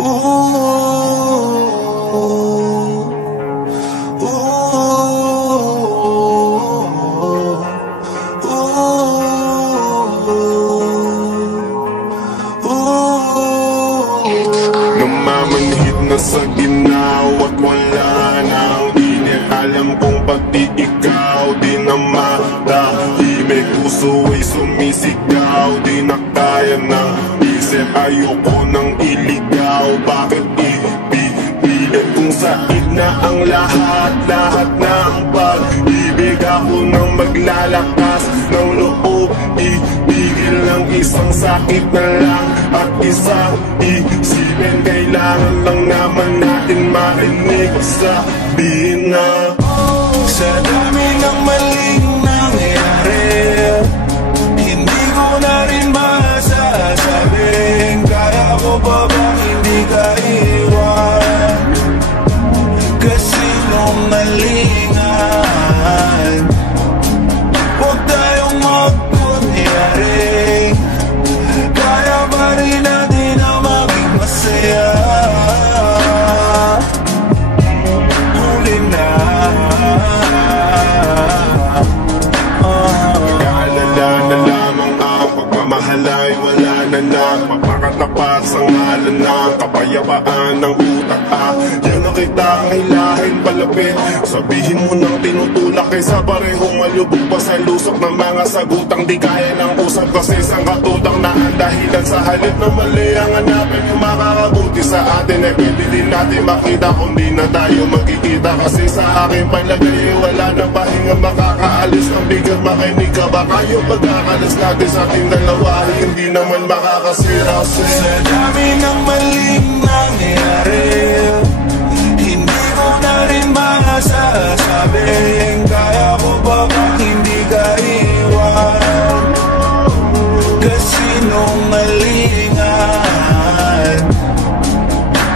Namamanhid na sa ginaw at wala nang inialam kung pati ikaw di na matahimik. Puso ay sumisigaw, di na kaya ng isip. Ayoko nang iligaw, bakit ipipilit kung sa'kin na ang lahat ng pag-ibig? Ako nang maglalakas ng loob, ibigil ng isang sakit na lang at isang isipin. Kailangan lang naman natin marinig, sabihin na sa dami ng maling nangyari, hindi ko na rin masasabing kaya ko pa bang hindi ka iwan. Kasi nung nalingan, huwag tayong magkunyari, kaya pa rin natin na maging masaya. Huli na, mag-aalala na lamang ang pagmamahal ay wala na lang. Magpakatapat sa ngalan ng kapayapaan ng utak. Yan ang kitang hilahin palapit, sabihin mo nang tinutulak kaysa parehong malubog pa sa lusok ng mga sagutang di kaya ng usap. Kasi isang katutang na ang dahilan sa halip na mali ang hanapin yung makakabuti sa atin. Eh pwede din natin makita kung di na tayo magkikita. Kasi sa aking palagay wala na pahinga makakaalis ng bigat. Makinig ka ba kayo pagkakalas natin sa ating dalawa? Hindi naman makakasira. sa dami ng maling nangyari, hindi ko na rin masasabing kaya ko pa bang hindi ka iwan. Kasi nung nalingan,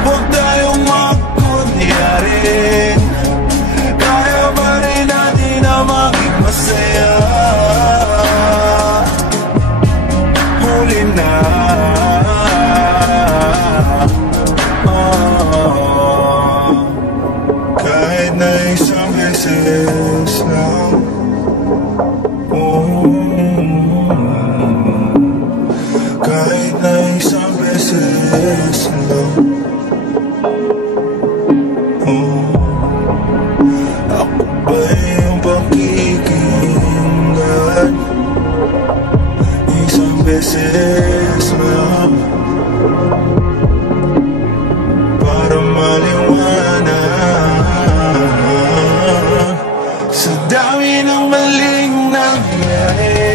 huwag tayong magkunyari, kaya pa rin natin na maging masaya. Huli na, kahit na isang beses lang, kahit na isang beses lang, ako ba yung pakikinggan? Isang beses lang para maliwanag sa dami ng maling nangyari.